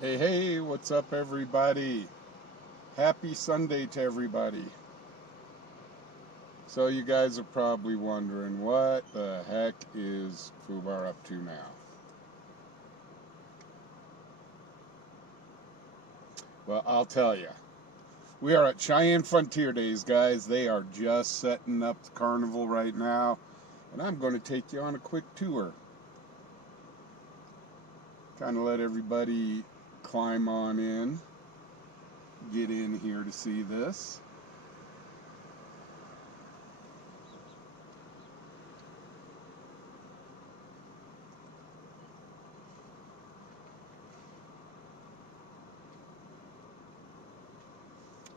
Hey, hey, what's up, everybody? Happy Sunday to everybody. So, you guys are probably wondering, what the heck is Fubar up to now? Well, I'll tell you. We are at Cheyenne Frontier Days, guys. They are just setting up the carnival right now, and I'm going to take you on a quick tour. Kind of let everybody climb on in, get in here to see this.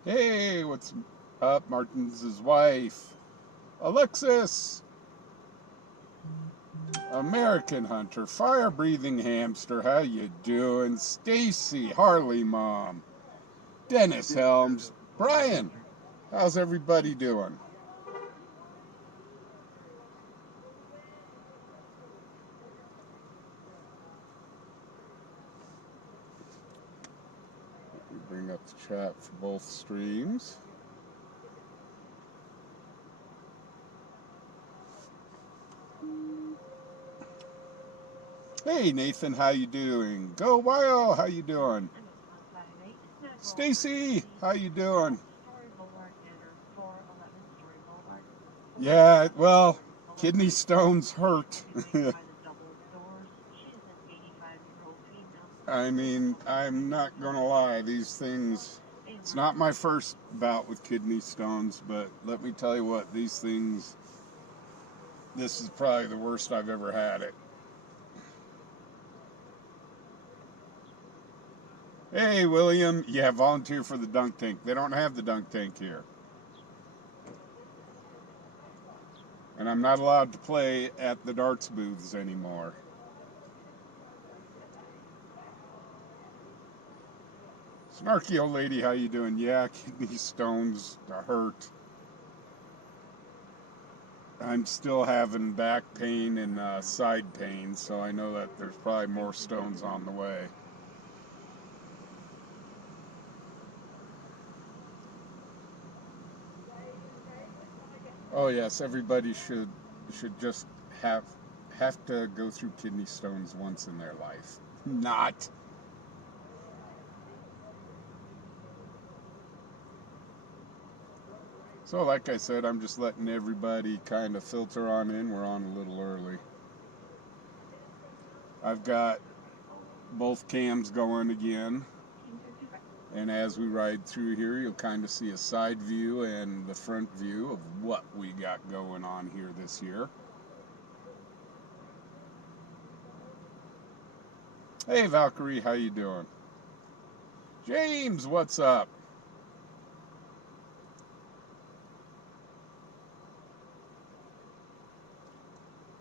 Hey, what's up? Martin's wife, Alexis, American Hunter, fire-breathing hamster. How you doing? Stacy, Harley Mom, Dennis Helms, Brian. How's everybody doing? We bring up the chat for both streams. Hey Nathan, how you doing? Go Wyo, how you doing? Stacy, how you doing? Yeah, well, kidney stones hurt. I mean, I'm not gonna lie, these things, it's not my first bout with kidney stones, but let me tell you what, these things, this is probably the worst I've ever had it. Hey, William, yeah, volunteer for the dunk tank. They don't have the dunk tank here. And I'm not allowed to play at the darts booths anymore. Snarky old lady, how you doing? Yeah, kidney stones hurt. I'm still having back pain and side pain, so I know that there's probably more stones on the way. Oh yes, everybody should just have to go through kidney stones once in their life. Not. So like I said, I'm just letting everybody kind of filter on in. We're on a little early. I've got both cams going again. And as we ride through here, you'll kind of see a side view and the front view of what we got going on here this year. Hey Valkyrie, how you doing? James, what's up?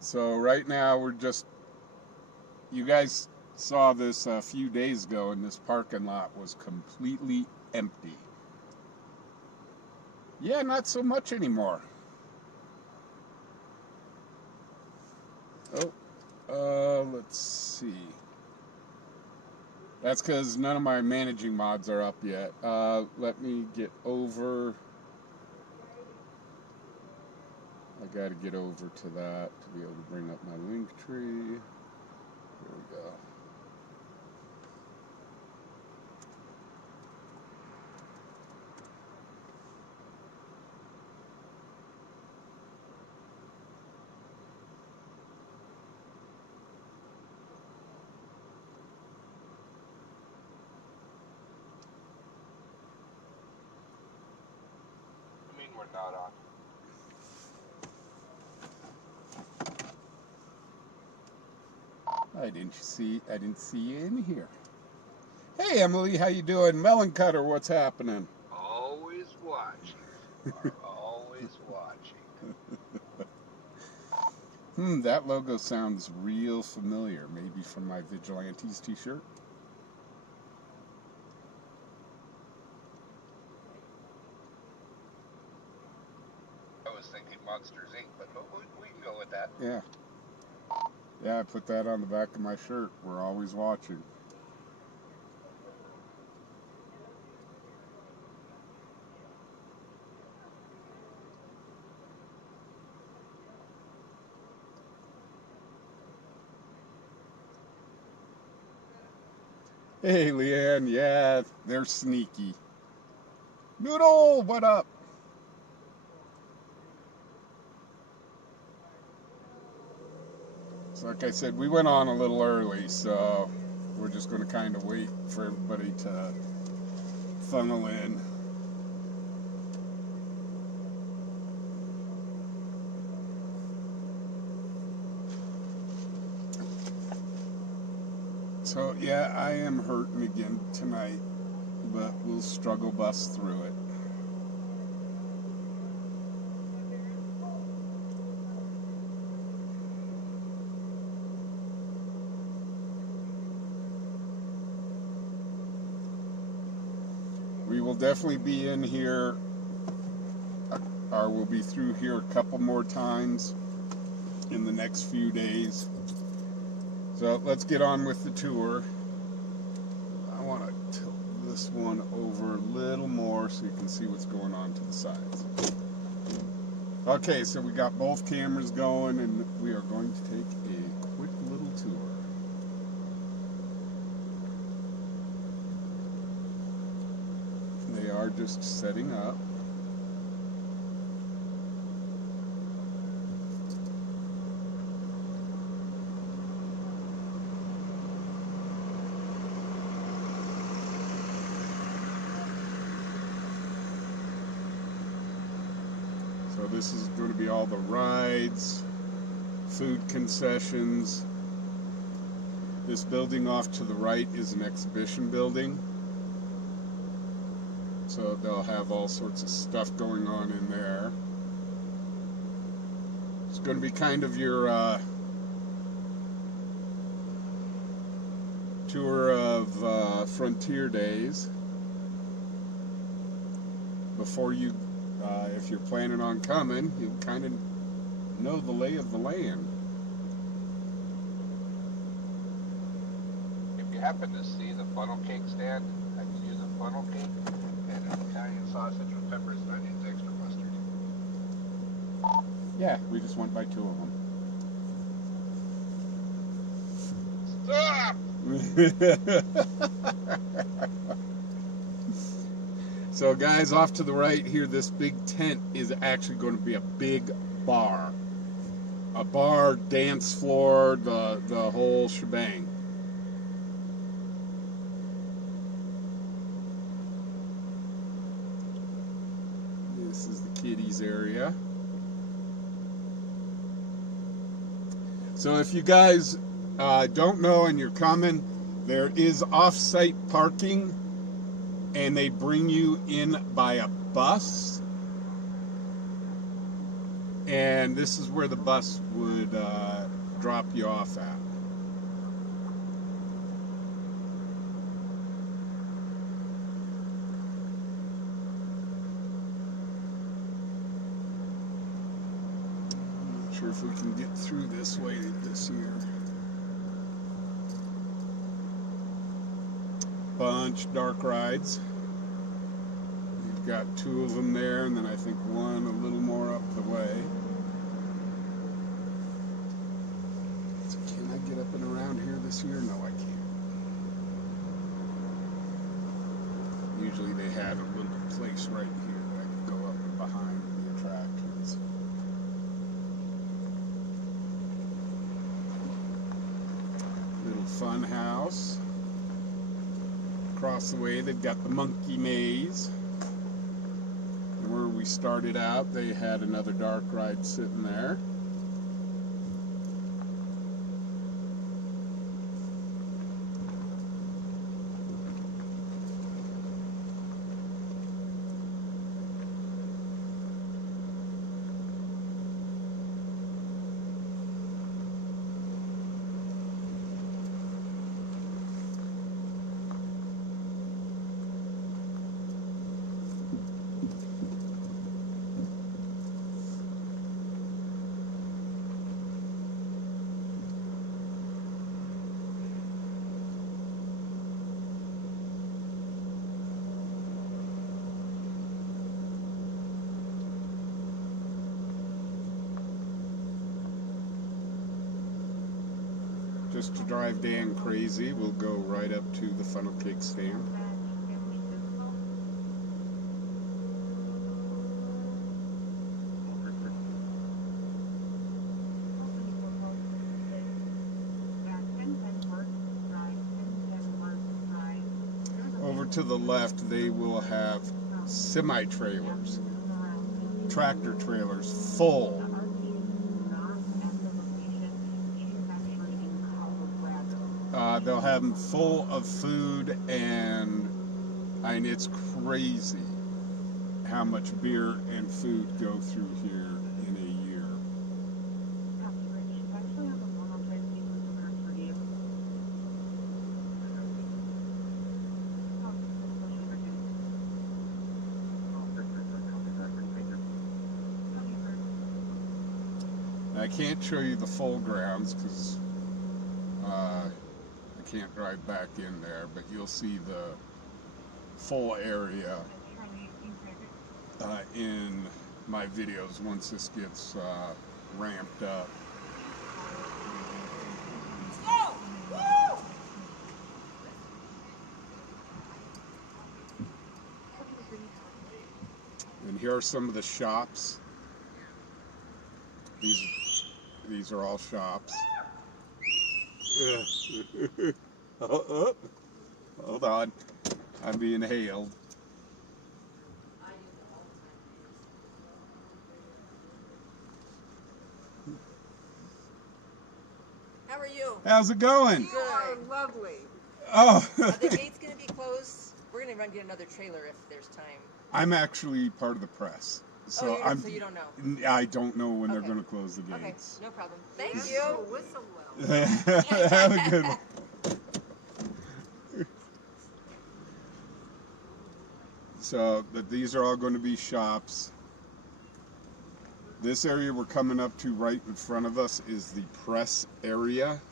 So right now we're just, you guys saw this a few days ago, and this parking lot was completely empty. Yeah, not so much anymore. Oh, let's see. That's because none of my managing mods are up yet. Let me get over. I got to get over to that to be able to bring up my link tree. Here we go. We're not on. I didn't see you in here. Hey Emily, how you doing? Melon Cutter, what's happening? Always watching. Always watching. That logo sounds real familiar. Maybe from my Vigilantes t-shirt. I was thinking Monsters Inc., but we can go with that. Yeah. Yeah, I put that on the back of my shirt. We're always watching. Hey, Leanne. Yeah, they're sneaky. Noodle, what up? So like I said, we went on a little early, so we're just going to kind of wait for everybody to funnel in. So yeah, I am hurting again tonight, but we'll struggle bust through it. We will definitely be in here, or we'll be through here a couple more times in the next few days. So let's get on with the tour. I want to tilt this one over a little more so you can see what's going on to the sides. Okay, so we got both cameras going and we are going to take a quick little tour. They are just setting up. So this is going to be all the rides, food concessions. This building off to the right is an exhibition building. So they'll have all sorts of stuff going on in there. It's going to be kind of your tour of Frontier Days. Before you, if you're planning on coming, you'll kind of know the lay of the land. If you happen to see the funnel cake stand, I can use a funnel cake and an Italian sausage with peppers and onions, extra mustard. Yeah, we just went by 2 of them. Stop! So guys, off to the right here, this big tent is actually going to be a big bar. A bar, dance floor, the whole shebang. This is the kiddies area. So if you guys don't know and you're coming, there is off-site parking. And they bring you in by a bus, and this is where the bus would drop you off at. I'm not sure if we can get through this way this year. Bunch dark rides. You've got 2 of them there, and then I think 1 a little more up the way. So can I get up and around here this year? No, I can't. Usually they had a little place right here that I could go up and behind the attractions. Little fun house. Across the way, they've got the monkey maze. And where we started out, they had another dark ride sitting there. just to drive Dan crazy, we'll go right up to the funnel cake stand. Over to the left, they will have semi-trailers, tractor trailers full. They'll have them full of food, and I mean, it's crazy how much beer and food go through here in a year. I can't show you the full grounds because I can't drive back in there, but you'll see the full area in my videos once this gets ramped up. And here are some of the shops. These are all shops. Hold on, I'm being hailed. How are you? How's it going? You are lovely. Oh. Are the gates going to be closed? We're going to run get another trailer if there's time. I'm actually part of the press. So so you don't know? I don't know when they're Okay. going to close the gates. Okay, no problem. Thank you. Whistle well. Have a good one. So, but these are all going to be shops. This area we're coming up to right in front of us is the press area.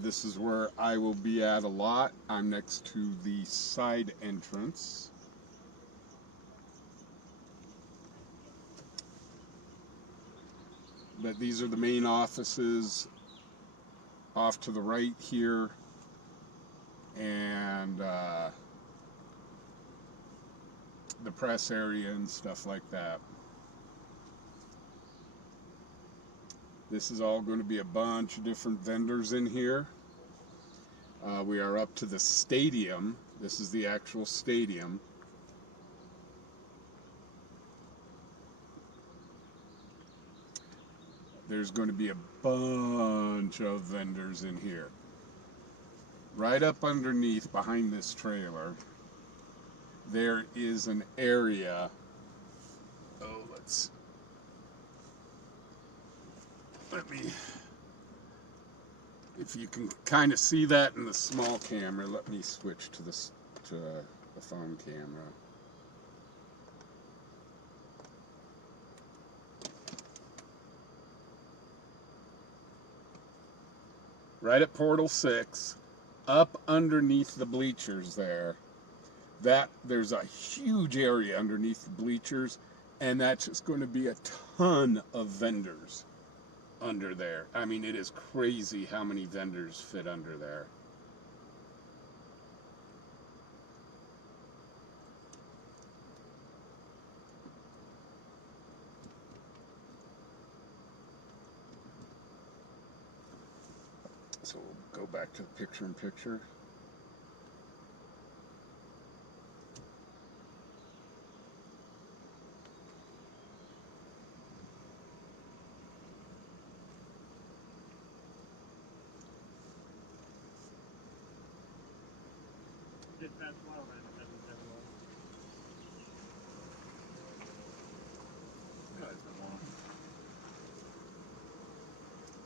This is where I will be at a lot. I'm next to the side entrance. But these are the main offices off to the right here, and the press area and stuff like that. This is all going to be a bunch of different vendors in here. We are up to the stadium. This is the actual stadium. There's going to be a bunch of vendors in here. Right up underneath, behind this trailer, there is an area. Let me, if you can kind of see that in the small camera, let me switch to the phone camera. Right at Portal 6, up underneath the bleachers there's a huge area underneath the bleachers, and that's just going to be a ton of vendors under there. I mean, it is crazy how many vendors fit under there. So we'll go back to the picture-in-picture.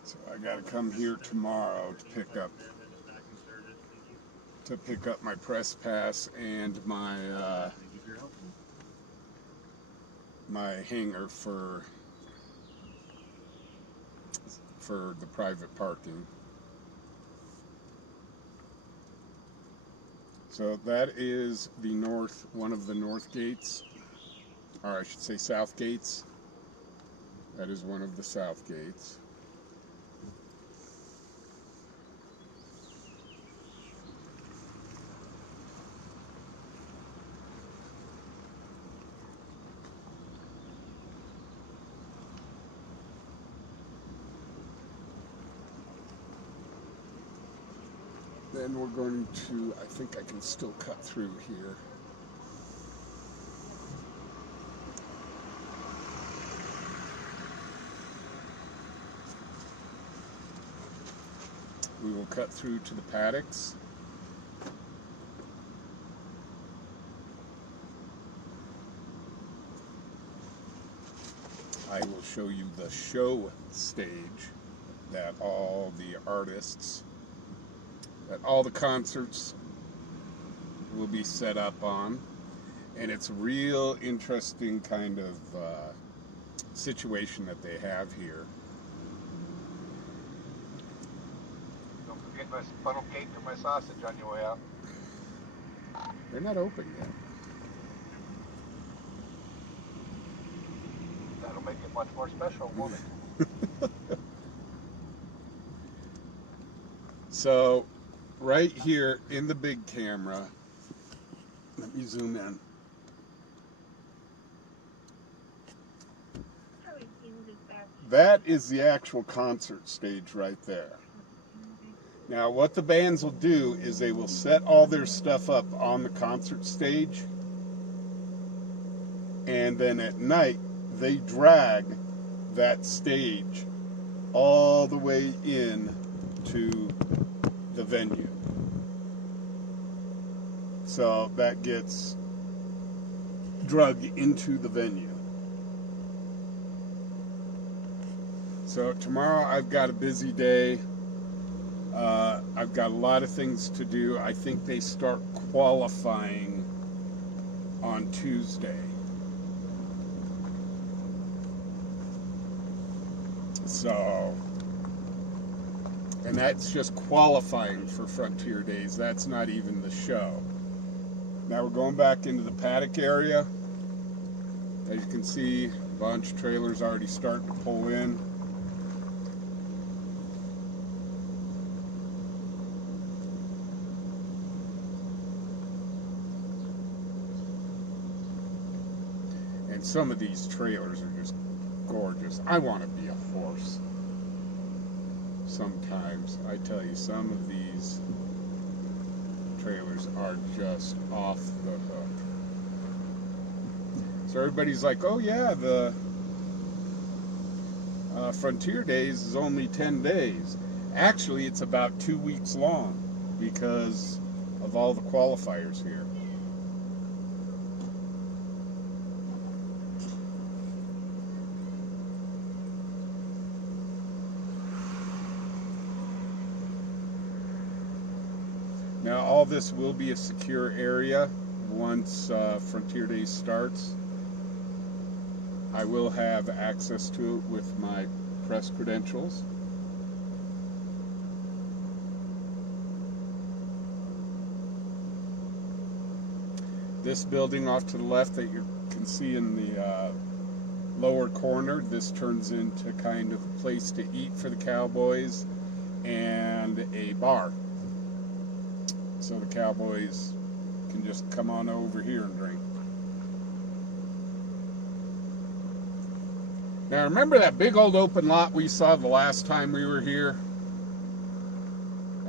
So I got to come here tomorrow to pick up my press pass and my my hanger for the private parking. So that is the one of the north gates, or I should say south gates. That is one of the south gates. Then we're going to, I think I can still cut through here. We will cut through to the paddocks. I will show you the show stage that all the artists, that all the concerts will be set up on. And it's a real interesting kind of situation that they have here. Don't forget my funnel cake and my sausage on your way out. They're not open yet. That'll make it much more special, won't it? So, right here in the big camera, let me zoom in. That is the actual concert stage right there. Now, what the bands will do is they will set all their stuff up on the concert stage, and then at night they drag that stage all the way in to the venue. So that gets drug into the venue. So tomorrow I've got a busy day. I've got a lot of things to do. I think they start qualifying on Tuesday. So, and that's just qualifying for Frontier Days. That's not even the show. Now we're going back into the paddock area. As you can see, a bunch of trailers already starting to pull in. And some of these trailers are just gorgeous. I want to be a horse. Sometimes, I tell you, some of these trailers are just off the hook. So everybody's like, oh yeah, the Frontier Days is only 10 days. Actually, it's about 2 weeks long because of all the qualifiers here. Now all this will be a secure area once Frontier Days starts. I will have access to it with my press credentials. This building off to the left that you can see in the lower corner, this turns into kind of a place to eat for the cowboys and a bar. So the cowboys can just come on over here and drink. Now remember that big old open lot we saw the last time we were here?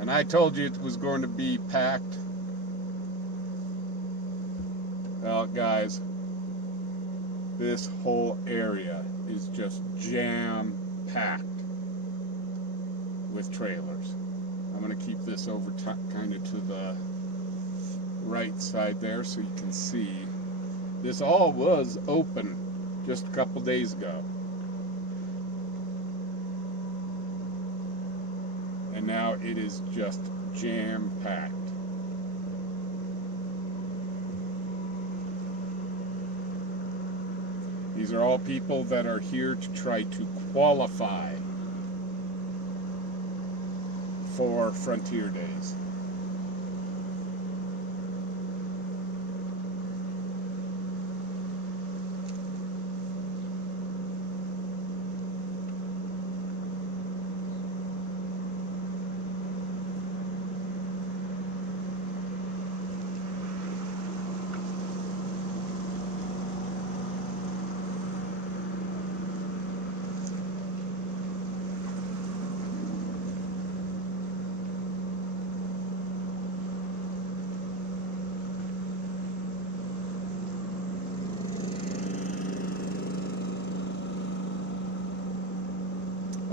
And I told you it was going to be packed. Well, guys, this whole area is just jam-packed with trailers. I'm going to keep this over kind of to the right side there so you can see. This all was open just a couple days ago. And now it is just jam-packed. These are all people that are here to try to qualify for Frontier Days.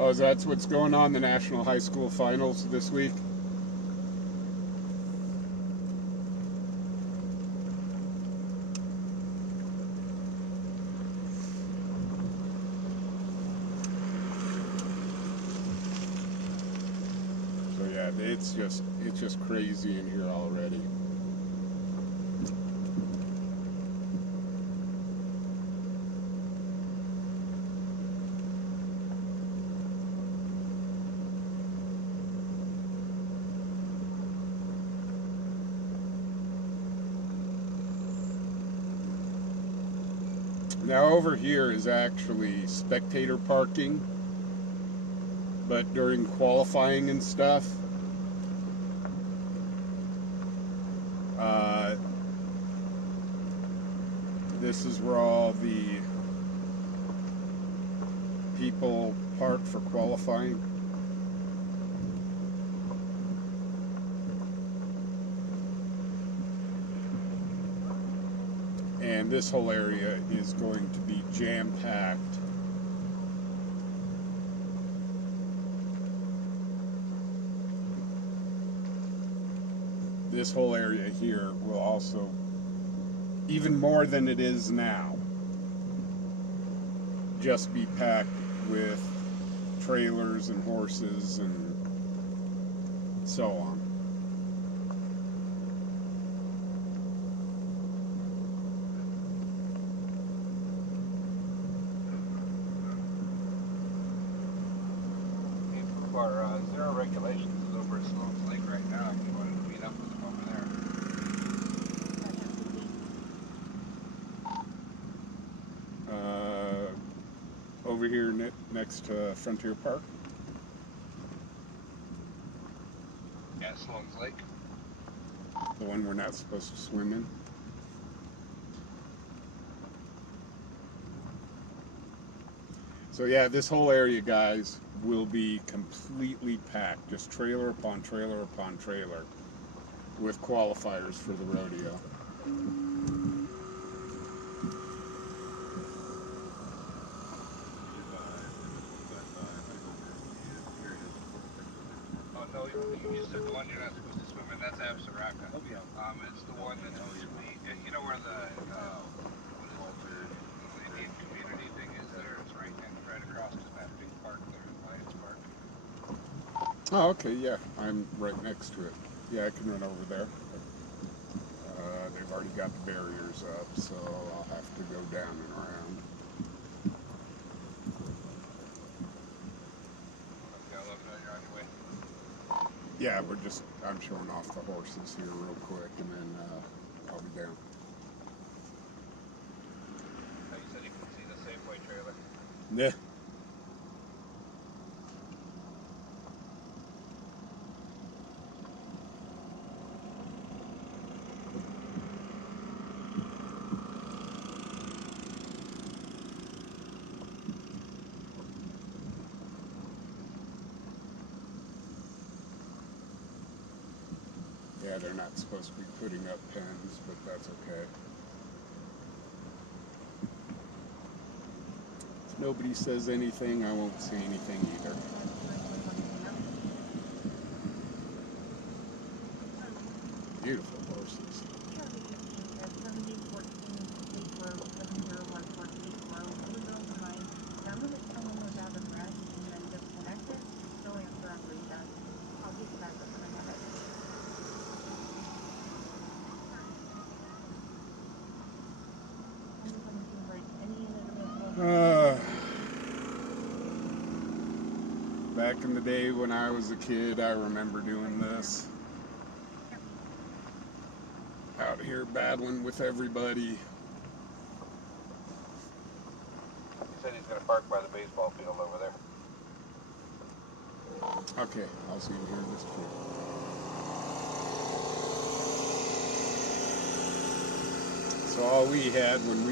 Oh, that's what's going on, the National High School Finals this week? So yeah, it's just crazy in here already. Now over here is actually spectator parking, but during qualifying and stuff, this is where all the people park for qualifying. And this whole area is going to be jam-packed. This whole area here will also, even more than it is now, just be packed with trailers and horses and so on. Our zero regulations is over at Sloan's Lake right now. If you wanted to meet up with them over there. Over here next to Frontier Park. At Sloan's Lake. The one we're not supposed to swim in. So yeah, this whole area, guys, will be completely packed, just trailer upon trailer upon trailer, with qualifiers for the rodeo. Oh no, you said the one you're not supposed to swim in. That's Absaraka. It's the one that's supposed to be. You know where the Indian community thing is there? It's right across from that big park there, Lions Park. Oh, okay, yeah, I'm right next to it. Yeah, I can run over there. They've already got the barriers up, so I'll have to go down and around. Yeah, I'm showing off the horses here real quick, and then I'll be down. You said you can see the Safeway trailer. Yeah. Yeah, they're not supposed to be putting up pens, but that's okay. If nobody says anything, I won't say anything either. Beautiful horses. Back in the day when I was a kid, I remember doing this. Out here battling with everybody. He said he's going to park by the baseball field over there. Okay, I'll see you here in just a few. So all we had when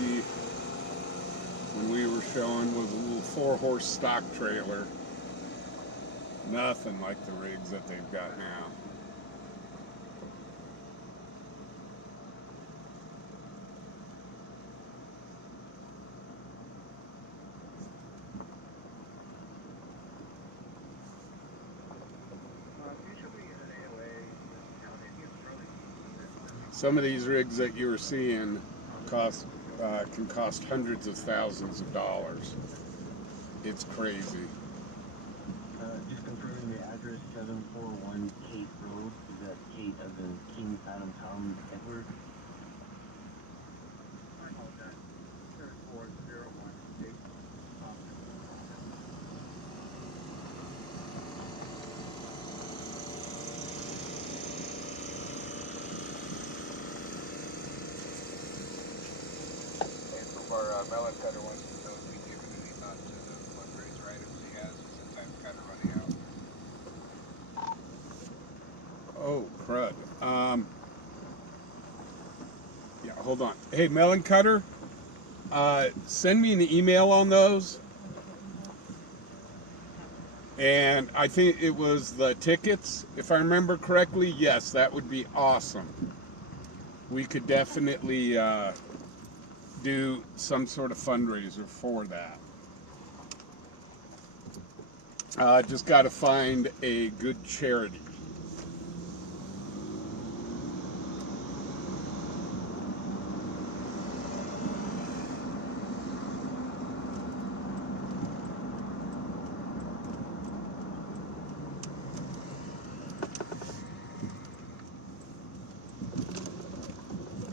we were showing was a little 4-horse stock trailer. Nothing like the rigs that they've got now. Some of these rigs that you were seeing can cost hundreds of thousands of dollars. It's crazy. Just confirming the address, 741 Kate Road. Is that Kate as in King, Adam, Tom, Edward? And from our melon cutter wants to know if we given any thought to the fundraiser items he has, since I'm kind of running out. Oh, crud. Yeah, hold on. Hey, Melon Cutter, send me an email on those. And I think it was the tickets, if I remember correctly. Yes, that would be awesome. We could definitely do some sort of fundraiser for that. Just got to find a good charity.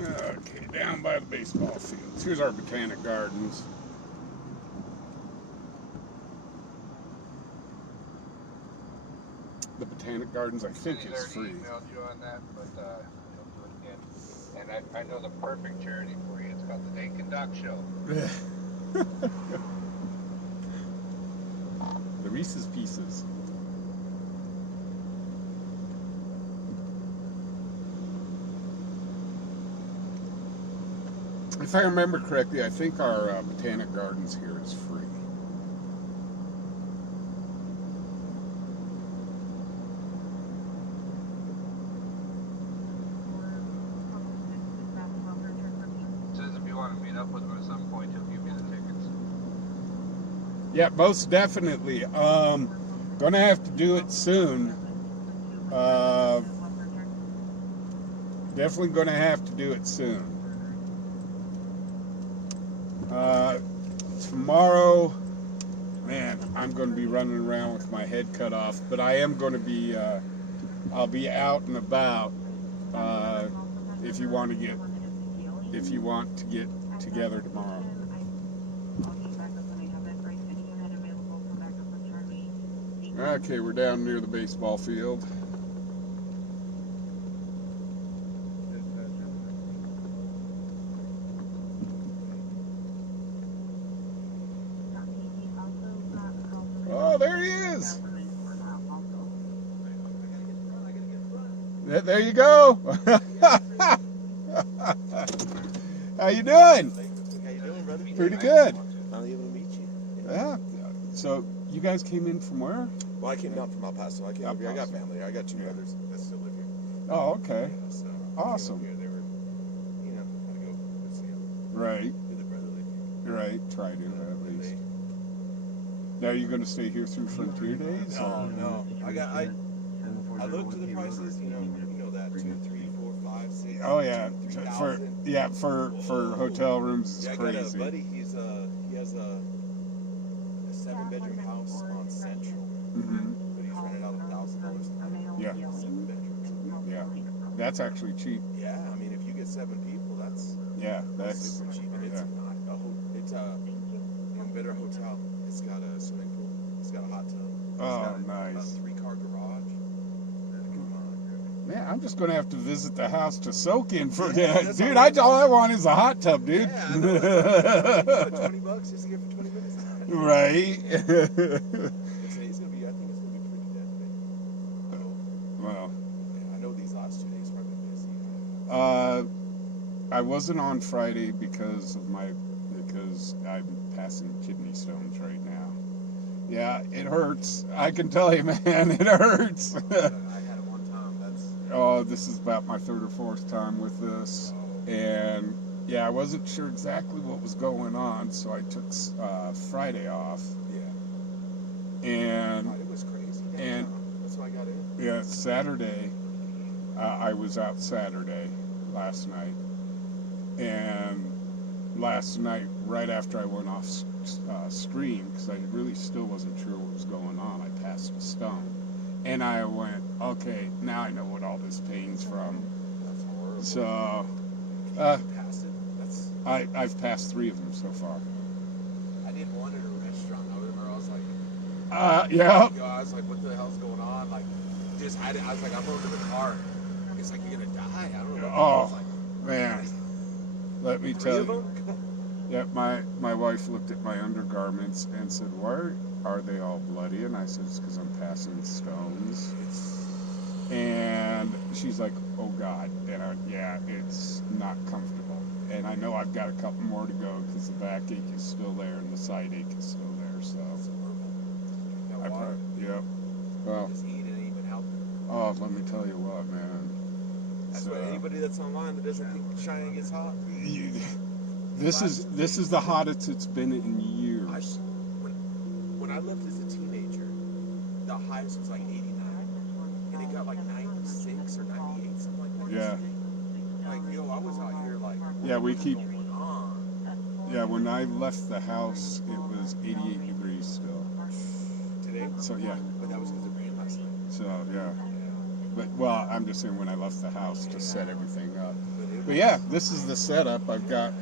Okay, down by the baseball fields. Here's our Botanic Gardens. The Botanic Gardens, I think, He's is already free. emailed you on that, but he'll do it again. And I know the perfect charity for you. It's called the Dake and Doc Show. The Reese's Pieces. If I remember correctly, I think our Botanic Gardens here is free. Says if you want to meet up with him at some point, he'll give you the tickets. Yeah, most definitely. Gonna have to do it soon. Definitely gonna have to do it soon. Tomorrow, man, I'm going to be running around with my head cut off, but I am going to be, I'll be out and about, if you want to get together tomorrow. Okay, we're down near the baseball field. Oh, there he is. There you go. How you doing? How you doing, brother? Pretty good. Finally able to meet you. Yeah. So you guys came in from where? Well, I came down from El Paso. I got family here. I got two brothers that still live here. Oh, okay. So Awesome. Here, they were, had to go see them. Right. Do the brotherly thing. Right. Try to at least. Now, are you going to stay here through Frontier Days? No. I looked at the prices. You know that 2, 3, 4, 5, 6. Oh yeah. 3,000. For hotel rooms, it's I crazy. got a buddy. He has a 7-bedroom house on Central, Mm-hmm. but he's rented out $1,000 a night. Yeah. 7 bedrooms. Yeah. That's actually cheap. Yeah, I mean, if you get 7 people, that's super cheap. And it's not it's a better hotel. It's got a swimming pool. It's got a hot tub. Oh, It's got nice. a 3-car garage. Come on. Man, I'm just going to have to visit the house to soak in for Yeah, that. that's Dude, all all I want is a hot tub, dude. Yeah, I know. $20 just to get for 20 minutes. Right. It's gonna be. I think it's gonna be pretty dead. Well, I know these last 2 days are been busy. I wasn't on Friday because I'm passing kidney stones right now. Yeah, it hurts. I can tell you, man, it hurts. I had it one time. Oh, this is about my 3rd or 4th time with this, and yeah, I wasn't sure exactly what was going on, so I took Friday off. Yeah. And It was crazy. and that's why I got in. yeah, Saturday, I was out Saturday, last night. And last night, right after I went off screen, because I really still wasn't sure what was going on, I passed a stone. And I went, okay, now I know what all this pain's from. That's horrible. So, Passed it? That's... I've passed 3 of them so far. I did one at a restaurant. I remember I was like, Yeah. you know, I was like, what the hell's going on? Like, I was like, I'm over to the car. It's like, you're gonna die. I don't know. I was like, Man, let me 3 tell of you. them? Yeah, my wife looked at my undergarments and said, "Why are they all bloody?" And I said, "It's because I'm passing stones." And she's like, "Oh God!" And yeah, it's not comfortable. And I know I've got a couple more to go because the backache is still there and the side ache is still there. So I probably, yep. Well, Just eat and even help. oh, let me tell you what, man. That's So, what anybody that's online that doesn't think Cheyenne gets hot. This is the hottest it's been in years. When I left as a teenager, the highest was like 89, and it got like 96 or 98, something like that. Yeah. Like, yo, I was out here like, Yeah, we keep. going on? Yeah, when I left the house, it was 88 degrees still. Today? So yeah. But that was because it rained last night. So yeah. But well, I'm just saying when I left the house to set everything up. But yeah, this is the setup. I've got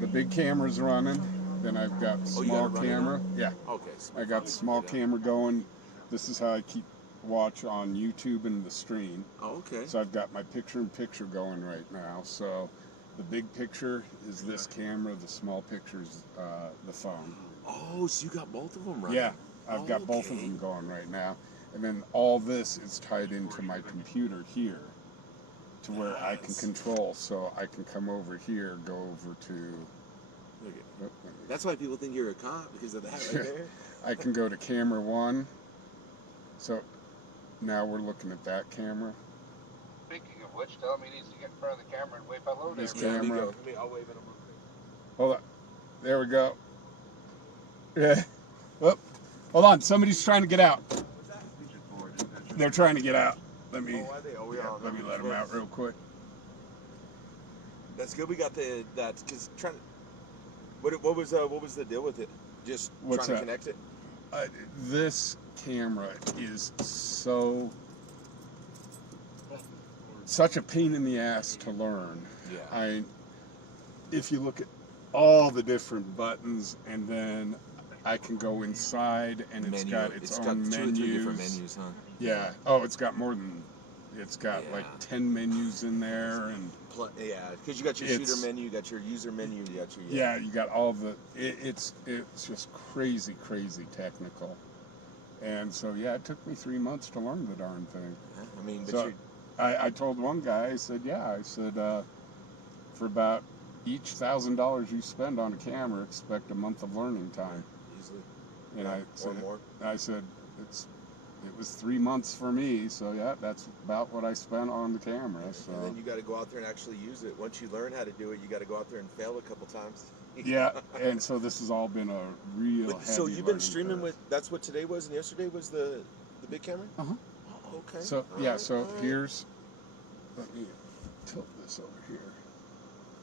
the big cameras running. Then I've got the small camera. Yeah. Okay. I got the small camera going. This is how I keep watch on YouTube and the stream. Oh, okay. So I've got my picture-in-picture going right now. So the big picture is this camera. The small picture is the phone. Oh, so you got both of them running? Yeah, I've got both of them going right now. And then all this is tied into my computer here to where I can control. So I can come over here, go over to... That's why people think you're a cop, because of that right there. I can go to camera 1. So now we're looking at that camera. Speaking of which, tell him he needs to get in front of the camera and wave hello to This everybody. camera. I'll wave at him. Hold on. There we go. Yeah. Oh, hold on. Somebody's trying to get out. They're trying to get out. Let me let them out real quick. That's good. We got that because trying. What was the deal with it? Just What's trying to that? connect it. This camera is such a pain in the ass to learn. Yeah. If you look at all the different buttons, and then I can go inside, and it's got its own menus. 2 or 3 different menus, huh? Yeah. Oh, it's got more than. It's got like 10 menus in there, and yeah, because you got your shooter menu, you got your user menu, you got your yeah, you got all the. It's just crazy technical, and so yeah, it took me 3 months to learn the darn thing. I mean, but so I told one guy, I said, for about each $1,000 you spend on a camera, expect a month of learning time. Easily. And more. I said it was 3 months for me, so yeah, that's about what I spent on the camera. So. And then you got to go out there and actually use it. Once you learn how to do it, you got to go out there and fail a couple times. Yeah, and so this has all been a real heavy So you've been learning streaming curve. with, that's what today was, and yesterday was the big camera? Uh-huh. Oh, okay. So here's, let me tilt this over here.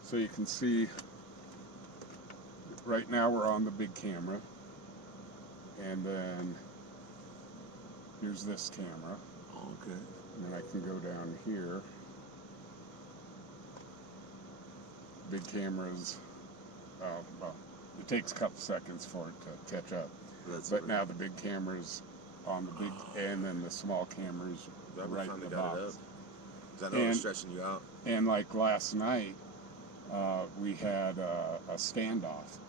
So you can see, right now we're on the big camera, and then here's this camera. Oh, okay. And then I can go down here. Big cameras, well, it takes a couple seconds for it to catch up. But now the big camera's on the big, and then the small camera's right in the box. I know it's stretching you out. And like last night, we had a standoff,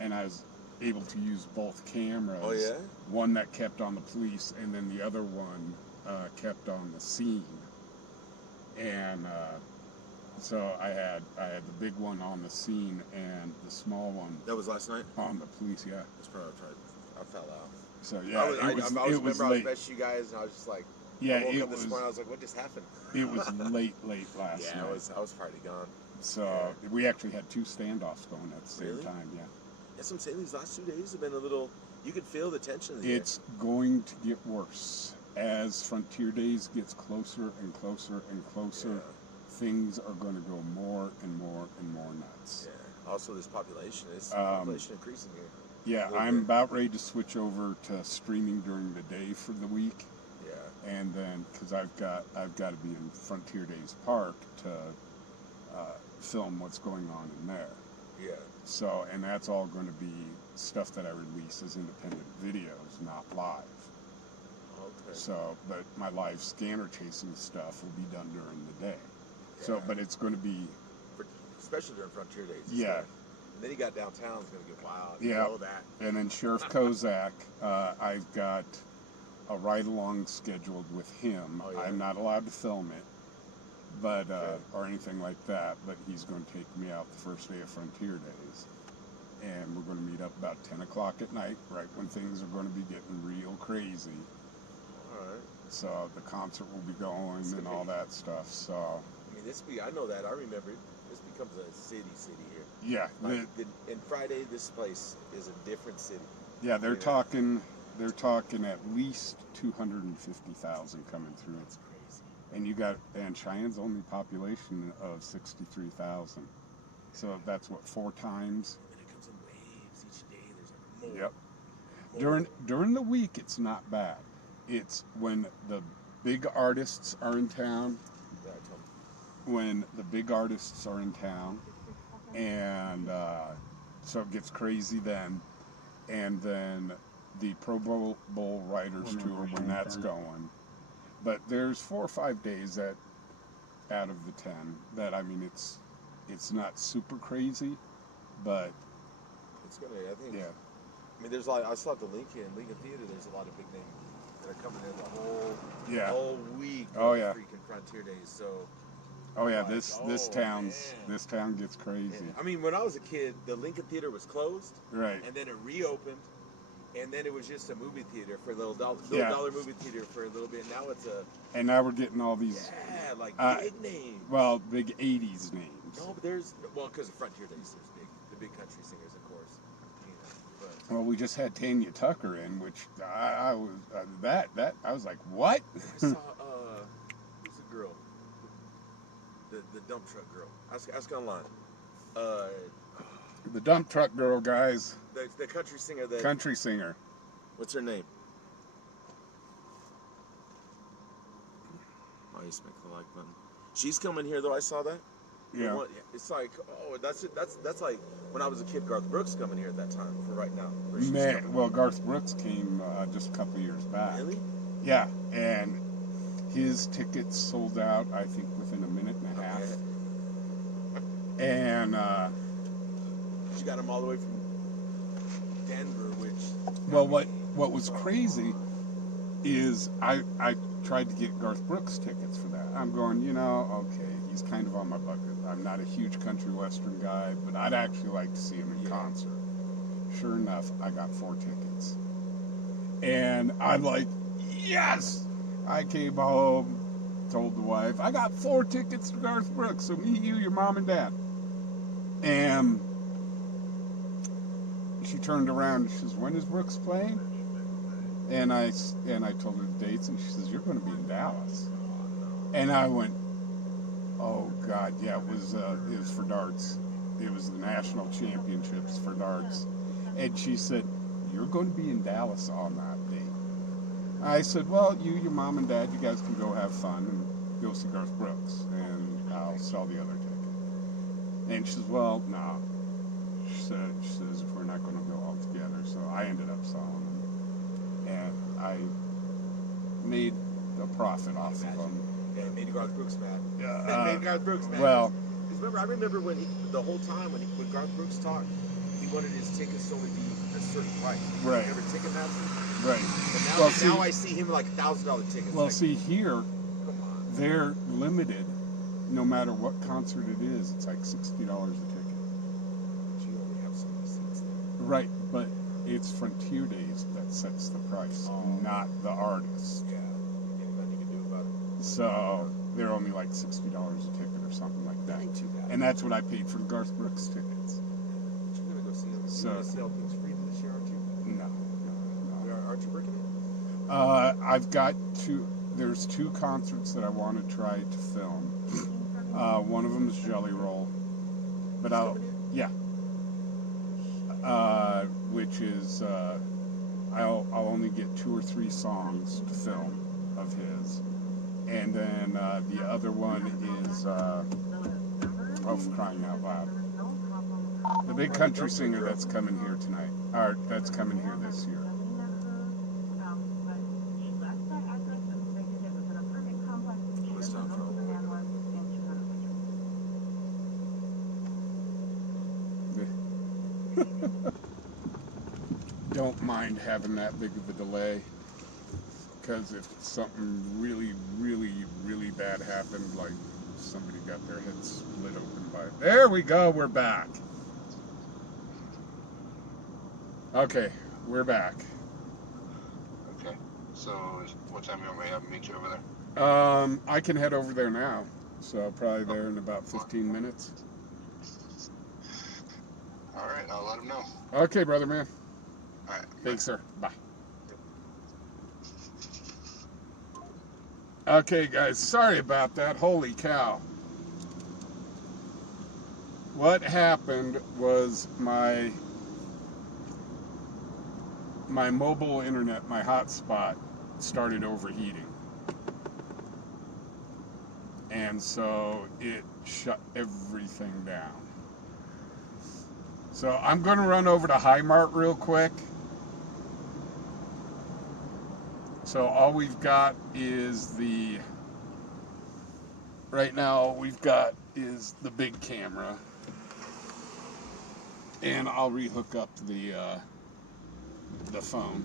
and I was able to use both cameras. Oh yeah? One that kept on the police, and then the other one kept on the scene. And so I had the big one on the scene and the small one. That was last night? On the police, yeah. That's probably I fell out. So yeah, I it was late. I was messaging you guys, and I was just like, yeah, I woke it up was. this morning, I was like, what just happened? It was late last night. Yeah, I was probably gone. So we actually had 2 standoffs going at the same time. Yeah. That's what I'm saying. These last 2 days have been a little. You could feel the tension in the It's going to get worse as Frontier Days gets closer and closer and closer. things are going to go more and more and more nuts. Yeah. Also, this population is population increasing here. Yeah, I'm about ready to switch over to streaming during the day for the week. Yeah. And then, because I've got to be in Frontier Days Park to film what's going on in there. Yeah. So, and that's all going to be stuff that I release as independent videos, not live. Okay. So, but my live scanner chasing stuff will be done during the day. So, Yeah. but it's going to be, Especially during Frontier Days. yeah. And then you got downtown, it's going to get wild. Yeah. You know that. And then Sheriff Kozak, I've got a ride-along scheduled with him. Oh, yeah. I'm not allowed to film it, but Okay. or anything like that. But he's going to take me out the first day of Frontier Days, and we're going to meet up about 10 o'clock at night, right when things are going to be getting real crazy. All right. So the concert will be going and all that stuff. So I mean, I know that. I remember it. This becomes a city here. yeah, And Friday, this place is a different city. yeah, they're talking at least 250,000 coming through. That's crazy. And Cheyenne's only population of 63,000. So that's what, 4 times? And it comes in waves each day. There's like more. Yep. More. During the week, it's not bad. It's when the big artists are in town. Yeah, I told When the big artists are in town, and so it gets crazy then. And then the Pro Bowl Riders Tour when that's going. But there's 4 or 5 days out of the 10 that, I mean, it's not super crazy, but it's gonna. I think. yeah. I mean, there's a lot. I saw at the Lincoln Theater. There's a lot of big names that are coming in the whole week. Oh, of yeah. Freaking Frontier Days. So. Oh yeah, Like, this town gets crazy. Yeah. I mean, when I was a kid, the Lincoln Theater was closed, Right. and then it reopened, and then it was just a movie theater for a little dollar movie theater for a little bit. Now it's a And now we're getting all these like big names. well, big 80s names. No, but there's because of Frontier Days, there's the big country singers, of course. You know, but Well, we just had Tanya Tucker in, which I was I was like, what? I saw who's the girl? The dump truck girl. Ask online. The dump truck girl, guys. The country singer. Country singer. What's her name? Oh, you smack the like button. She's coming here though. I saw that. Yeah. It's like, oh, that's it. That's like when I was a kid. Garth Brooks coming here at that time. For right now. Where she's Man, coming. well, Garth Brooks came just a couple of years back. Really? Yeah, and his tickets sold out, I think, within a minute and a half. Okay. And She got him all the way from Denver, which. well, what was crazy is I tried to get Garth Brooks tickets for that. I'm going, okay, he's kind of on my bucket. I'm not a huge country western guy, but I'd actually like to see him in concert. Sure enough, I got 4 tickets. And I'm like, yes! I came home, told the wife, I got 4 tickets to Garth Brooks, so me, you, your mom, and dad. And she turned around and she says, when is Brooks playing? And I told her the dates, and she says, you're going to be in Dallas. And I went, oh God, yeah, it was for darts. It was the national championships for darts. And she said, you're going to be in Dallas on that date. I said, well, you, your mom and dad, you guys can go have fun and go see Garth Brooks, and I'll sell the other ticket. And she says, well, no. She says, if we're not going to go all together. So I ended up selling them. And I made a profit off of them. Yeah, it made Garth Brooks mad. Yeah, It made Garth Brooks mad. well, I remember when the whole time when Garth Brooks talked, he wanted his tickets to only be a certain price. Right. Remember Ticketmaster? right. But now, now I see him like $1,000 tickets. Well, like, see, here, come on. they're limited. No matter what concert it is, it's like $60 a ticket. You only have so many seats there. Right, but it's Frontier Days that sets the price, not the artist. Yeah. Ain't nothing you can do about it. So they're only like $60 a ticket or something like that. Ain't too bad. And that's what I paid for the Garth Brooks tickets. But you're gonna go see him. So- You're gonna see all things free this year, aren't you? No. Aren't you working it? I've got there's 2 concerts that I want to try to film. One of them is Jelly Roll. But yeah. Which is, I'll only get 2 or 3 songs to film of his. And then the other one is, oh, for crying out loud, the big country singer that's coming here tonight, or that's coming here this year. Don't mind having that big of a delay, because if something really, really, really bad happened, like somebody got their head split open by it. There we go, we're back. Okay, we're back. Okay. So, what time you want me to have me meet you over there? I can head over there now, so probably there in about 15 minutes. All right, I'll let him know. Okay, brother man. All right. Thanks, sir. Bye. Okay, guys, sorry about that. Holy cow. What happened was my mobile internet, my hotspot, started overheating. And so it shut everything down. So I'm going to run over to Highmart real quick. So all we've got is right now all we've got is the big camera. And I'll rehook up the phone.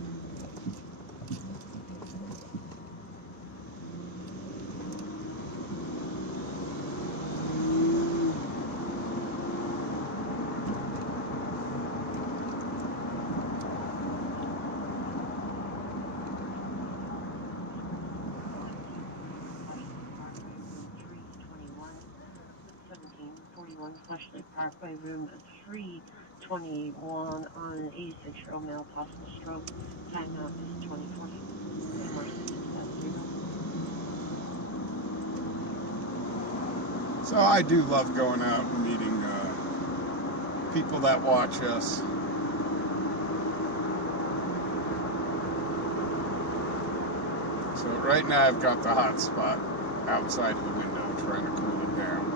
Flashlight Parkway, room 321 on an 86-year-old male, possible stroke. Time now is 2020. So I do love going out and meeting people that watch us. So right now I've got the hot spot outside of the window trying to cool it down.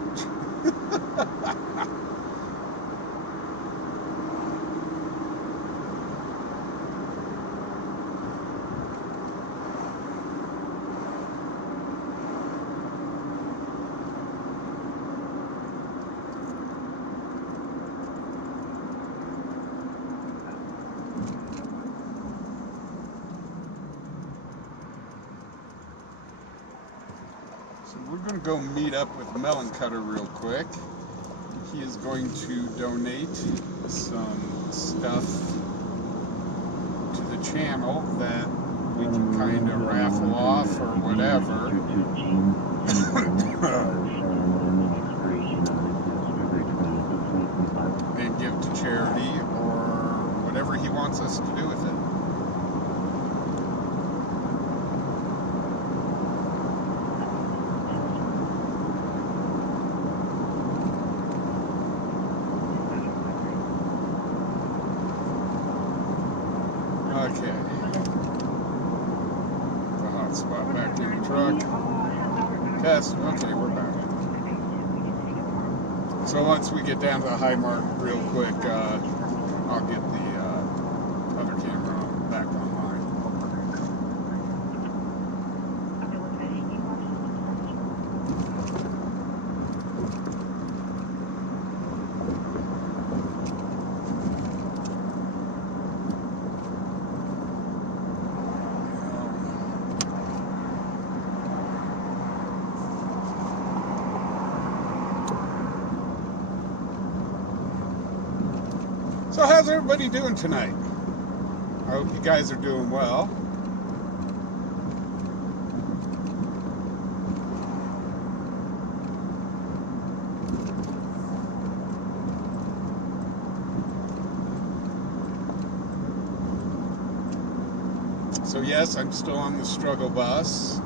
So we're going to go meet up with Melon Cutter real quick. He is going to donate some stuff to the channel that we can kind of raffle off or whatever. And give to charity or whatever he wants us to do with it. Okay. The hot spot back in the truck. Test. Okay, we're back. So once we get down to the Highmart real quick, I'll get the other camera back online. So how's everybody doing tonight? I hope you guys are doing well. So yes, I'm still on the struggle bus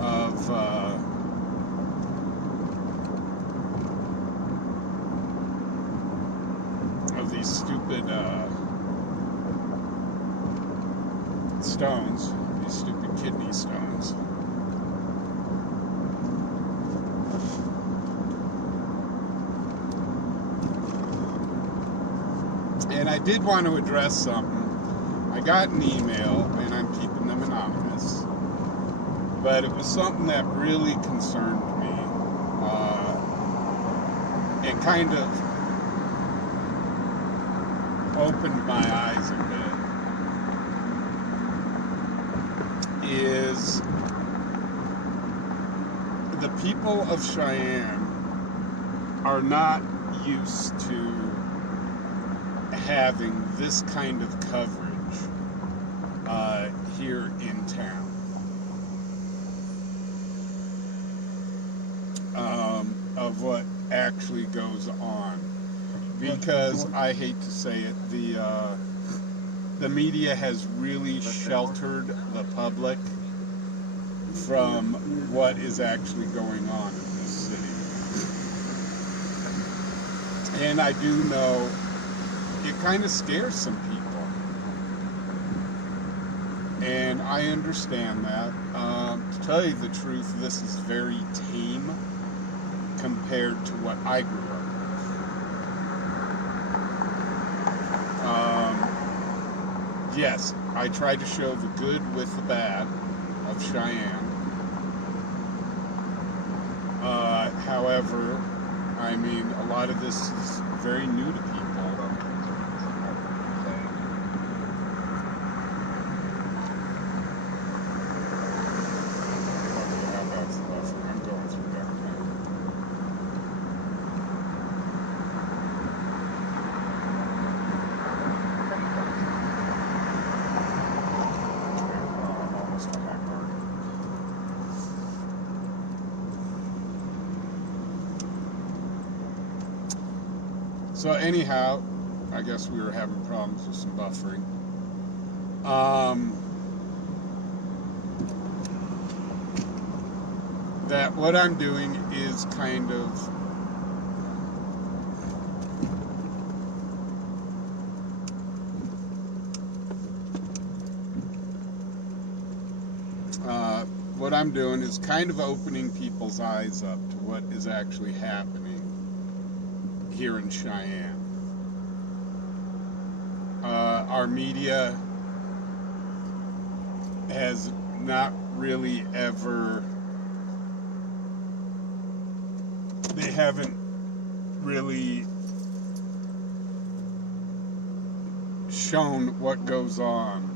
of stupid stones, these stupid kidney stones. And I did want to address something. I got an email, and I'm keeping them anonymous, but it was something that really concerned me. It kind of opened my eyes a bit. Is the people of Cheyenne are not used to having this kind of coverage here in town. Of what actually goes on, because I hate to say it, the media has really sheltered the public from what is actually going on in this city. And I do know it kind of scares some people. And I understand that. To tell you the truth, this is very tame compared to what I grew up with. Yes, I try to show the good with the bad of Cheyenne. However, I mean, a lot of this is very new to people. So anyhow, I guess we were having problems with some buffering. That what I'm doing is kind of opening people's eyes up to what is actually happening here in Cheyenne. Our media has not really ever, they haven't really shown what goes on.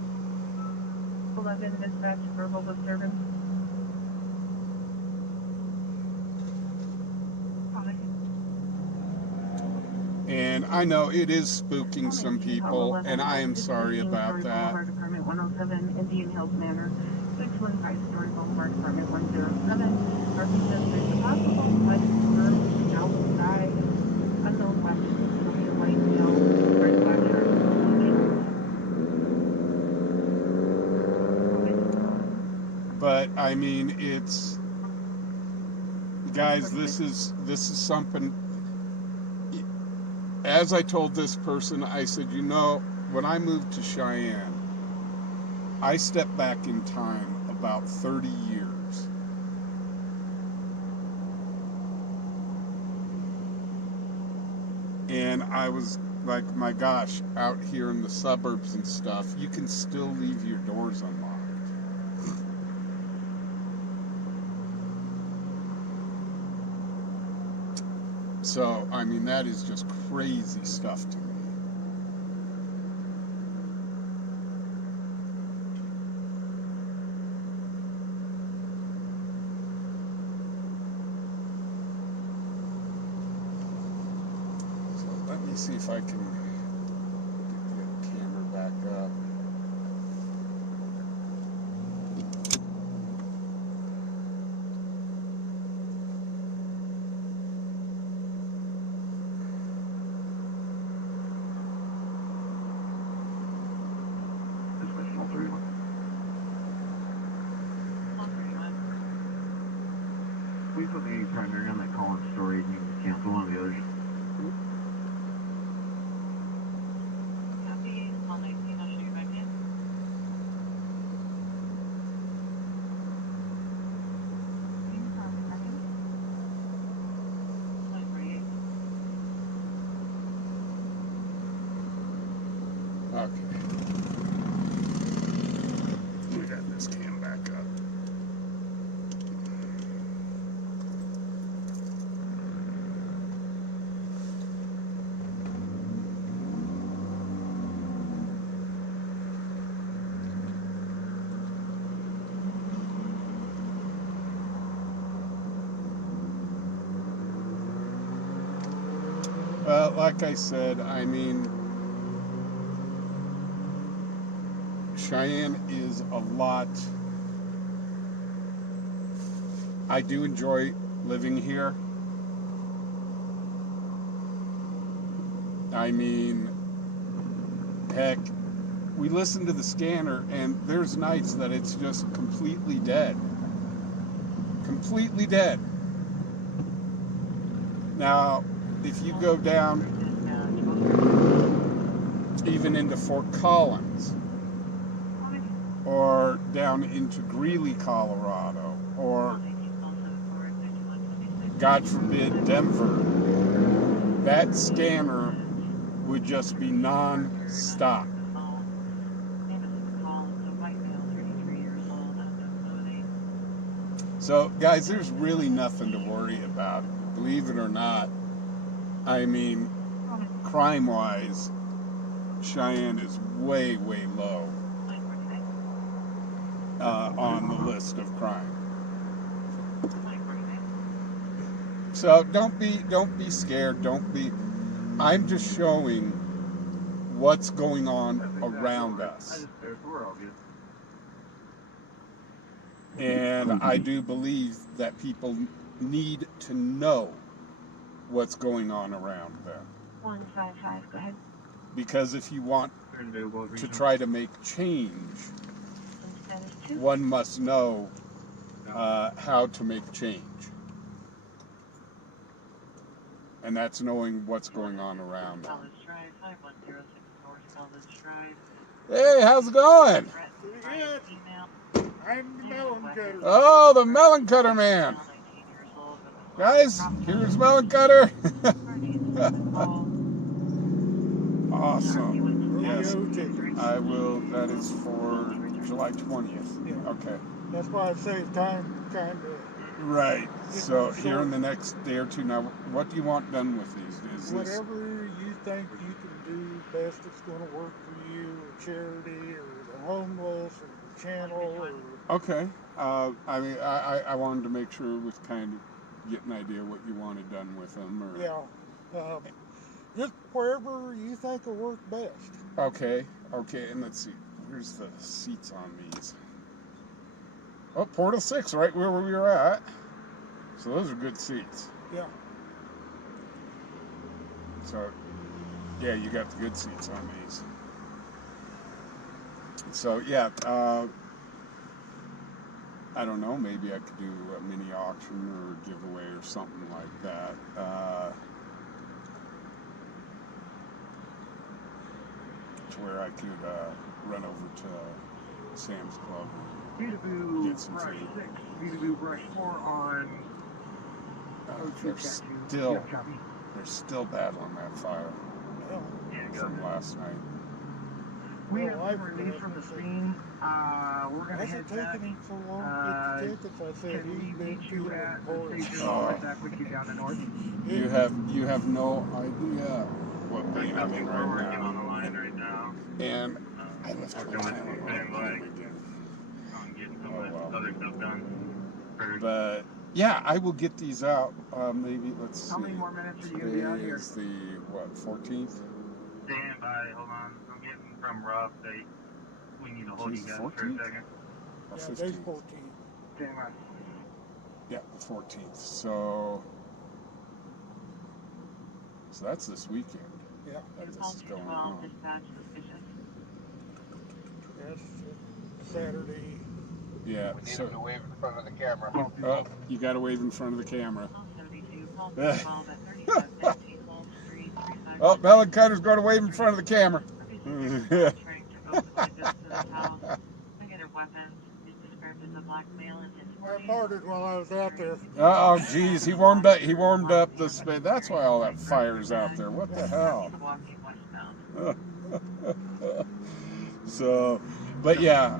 11 dispatch, verbal disturbance. And I know it is spooking some people, and I am sorry about that. Boulevard Department 107, Indian Hills Manor, 615 Story Boulevard Department 107. RP says there's a possible light bird outside. Unknown weapon, a white tail, red flag. But I mean, it's, guys, this is something. As I told this person, I said, you know, when I moved to Cheyenne, I stepped back in time about 30 years. And I was like, my gosh, out here in the suburbs and stuff, you can still leave your doors unlocked. So, I mean, that is just crazy stuff to me. So, let me see if I can get the camera back up. We put the primary on that Collins story and you cancel one of the others. Okay. We got this cam back up. Like I said, I mean, Cheyenne is a lot. I do enjoy living here. I mean, heck, we listen to the scanner and there's nights that it's just completely dead. Completely dead. Now, if you go down even into Fort Collins or down into Greeley, Colorado, or God forbid Denver, that scanner would just be non-stop. So guys, there's really nothing to worry about, believe it or not. I mean, crime-wise, Cheyenne is way, way low on the list of crime. So don't be scared. I'm just showing what's going on around us. And I do believe that people need to know what's going on around them. 155, go ahead. Because if you want to try to make change, one must know how to make change. And that's knowing what's going on around them. Hey, how's it going? Pretty good. I'm the melon cutter. Oh, the melon cutter man. Guys, here's melon cutter. Awesome. Yes, I will. That is for July 20th. Yeah. Okay. That's why I say time kind of. Right. So here in the next day or two. Now, what do you want done with these? Is this Whatever you think you can do best that's going to work for you, or charity, or the homeless, or the channel, or. okay? I mean, I wanted to make sure with kind of get an idea what you wanted done with them, or Yeah. Just wherever you think will work best. Okay, and let's see. Where's the seats on these? Oh, Portal 6, right where we were at. So those are good seats. Yeah. So, yeah, you got the good seats on these. So, yeah, I don't know, maybe I could do a mini auction or a giveaway or something like that. To where I could run over to Sam's Club and get some food. Brush 4 on. They're still battling that fire from last night. We have been released from the scene. We're going to head back. Taking him so long to get the tickets? I said Can we he's been meet you at the feeling station? bored. I'll right back with you down the north. You have no idea what lane I'm in right now. on the line right now. And I left my Working time with on getting some of that other stuff done. But yeah, I will get these out. Maybe let's see. How many more minutes are you going to be out here? Is the what 14th? Stand by, hold on. I'm getting from Rob. We need to hold you Today's guys the for a 14th? second. Or Yeah, 15th? there's 14. Stand by. Yeah, the 14th. So that's this weekend. Yeah. That this is going on. Yes. Saturday. Yeah. We need So him to wave in front of the camera. oh, you got to wave in front of the camera. Oh, melon cutter's going to wave in front of the camera. I farted while I was out there. Oh, geez, he warmed up the space. That's why all that fire's out there. What the hell? So, but yeah,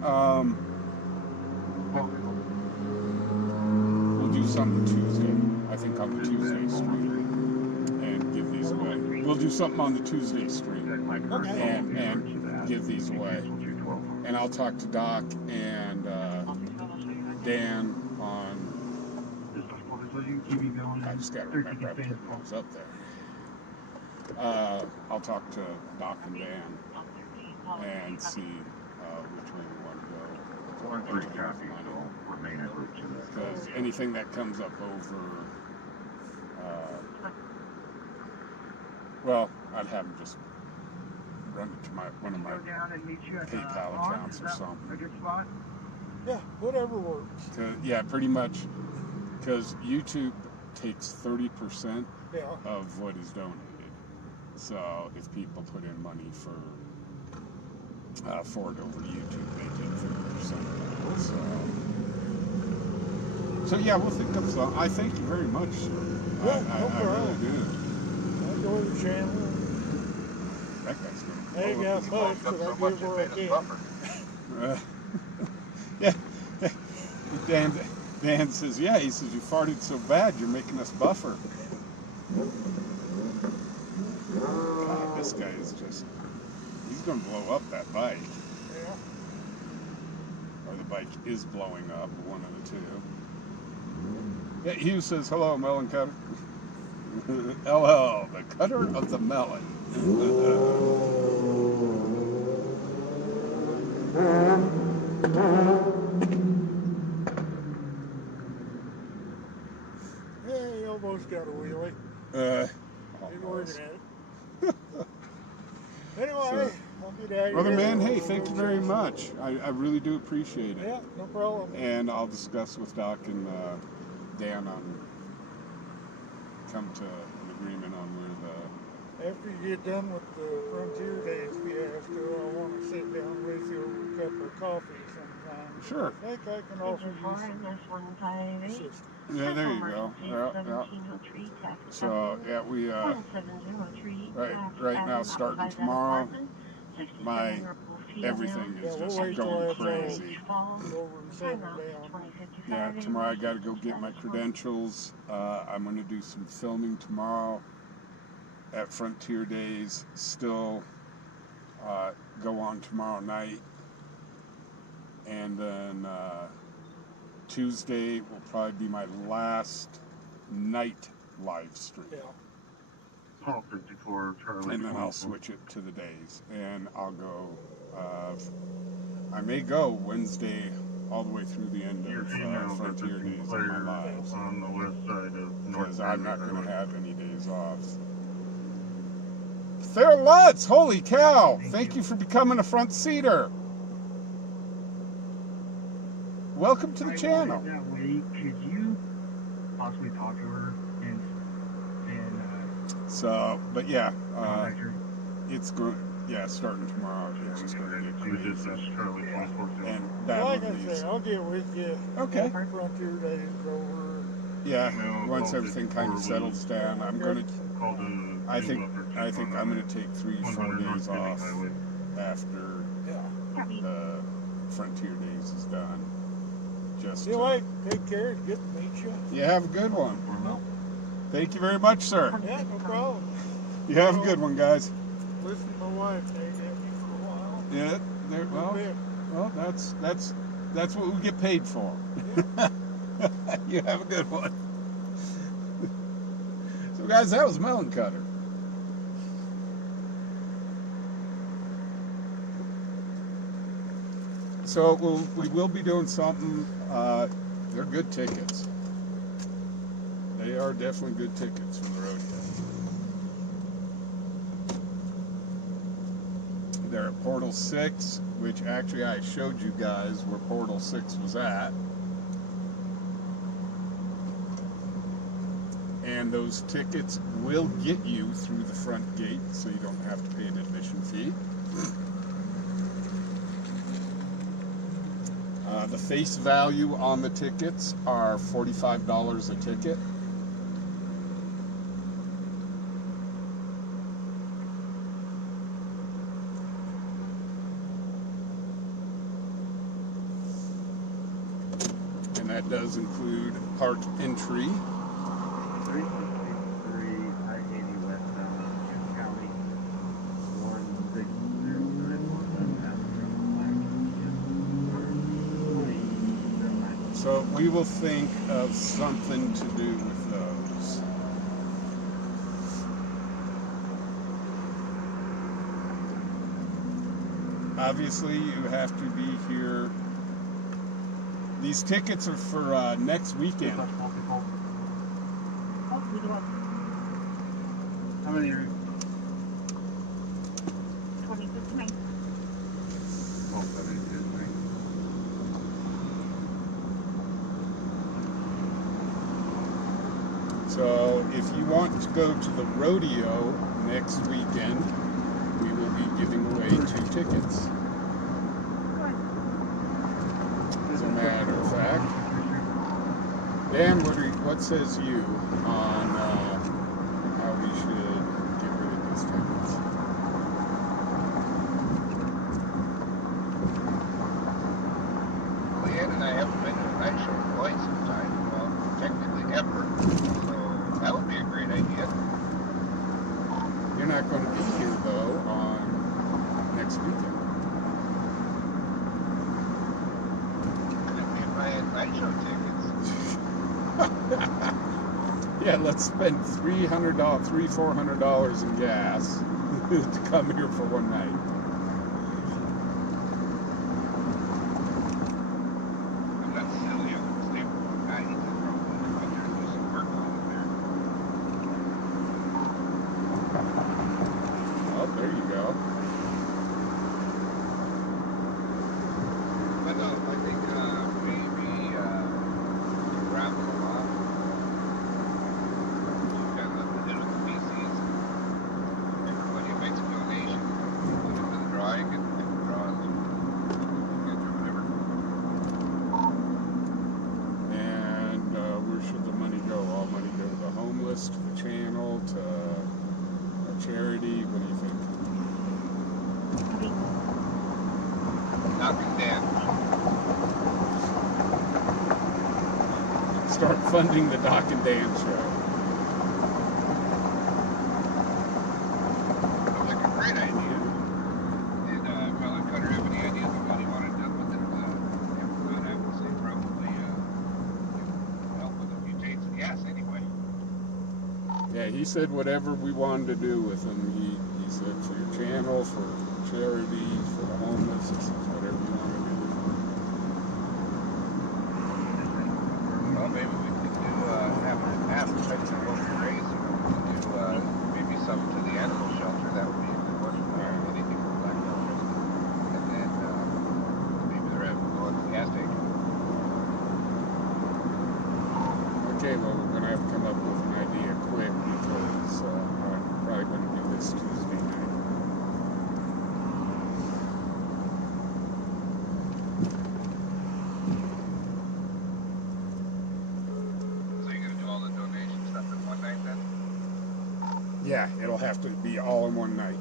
we'll do something Tuesday. I think on the Tuesday stream and give these away. We'll do something on the Tuesday stream and give these away. And I'll talk to Doc and Dan on. I just got to remember I put those up there. I'll talk to Doc and Dan and see which way we want to go. What to do with money. Because anything that comes up over, well, I'd have them just run it to one of my PayPal accounts or something. Yeah, whatever works. Yeah, pretty much. Because YouTube takes 30% of what is donated. So if people put in money for it over YouTube, they take 30% of that. So yeah, we'll think of some. I thank you very much, sir. Yeah, I really do. I enjoy the channel. That guy's going to I ain't got much, but I give where I can. Yeah. Dan says, yeah, he says, you farted so bad, you're making us buffer. God, this guy is just, he's going to blow up that bike. Yeah. Or the bike is blowing up, one of the two. Yeah, Hugh says, hello, melon cutter. LL, the cutter of the melon. Yeah, he almost got a wheelie. He's working at it. Anyway, I'll get out of Brother here. man, hey, thank you very much. I really do appreciate it. Yeah, no problem. And I'll discuss with Doc and Dan on come to an agreement on where After you get done with the Frontier Days fiasco, I want to sit down with you over a cup of coffee sometime. Sure. I think I can offer you some assistance. Yeah, there you go. Yeah. So yeah, we right now starting tomorrow. My everything is just going crazy. Yeah, tomorrow I got to go get my credentials. I'm going to do some filming tomorrow at Frontier Days. Still go on tomorrow night, and then Tuesday will probably be my last night live stream. Yeah. And then I'll switch it to the days, and I'll go. I may go Wednesday all the way through the end of Frontier Days in my lives, because I'm not going to have any days off. Fair Lutz, holy cow! Thank you for becoming a front seater. Welcome to the channel. Could you possibly talk to her and So, but yeah, it's going. Yeah, starting tomorrow, it's just going to get crazy. And that Like would I be. said, I'll get with you. Okay. Frontier Days is over. Yeah, once everything kind of settles down, I'm gonna. I think I'm gonna take 3-4 days off after the Frontier Days is done. Just. See you later. Take care. Good to meet you. You have a good one. Thank you very much, sir. Yeah, no problem. You have a good one, guys. Listen to my wife nag at me for a while. Yeah, there. Well, that's what we get paid for. Yeah. You have a good one. So, guys, that was Melon Cutter. So we will be doing something. They're good tickets. They are definitely good tickets from the rodeo. They're at Portal 6, which actually I showed you guys where Portal 6 was at. And those tickets will get you through the front gate, so you don't have to pay an admission fee. The face value on the tickets are $45 a ticket. does include park entry. 363 I-80 westbound, County 16091 So we will think of something to do with those. Obviously, you have to be here. These tickets are for next weekend. How many are you? 2059. Oh, 759. So if you want to go to the rodeo next weekend, we will be giving away 2 tickets. As a matter of fact. Dan, what says you on how we should get rid of these tickets? Cheyenne and I haven't been to a night show in quite some time. Well, technically ever. So that would be a great idea. You're not going to be here, though, on next weekend. Could be buying night show tickets. Yeah, let's spend $400 in gas to come here for one night. I'm not silly. I'm going to stay for one night. I'll probably go out there and do some work while I'm there. Oh, there you go. But no, I think maybe raffle them off. Kind of like we did with the PCs. Everybody makes a donation, put it in the drawing, and draw it. Or whatever. And where should the money go? All money go to the homeless, to the channel, to a charity? What do you think? Knocking down. Start funding the Doc and Dan show. Sounds like a great idea. And well, Cutter, have any ideas on what you want to do with it? If not, I would say probably help with a few tanks of gas anyway. Yeah, he said whatever we wanted to do with them. He said for your channel, for charity, for the homeless, he says whatever you want to do. Well, maybe we could do have depending on what we raise. We could do maybe something to the animal shelter. That would be a good one. Anything for black dollars. And then maybe the rest will go at the gas station. Okay, well, we're going to have to come up with an idea quick because I'm probably going to do this Tuesday night. So you're gonna do all the donation stuff in one night then? Yeah, it'll have to be all in one night.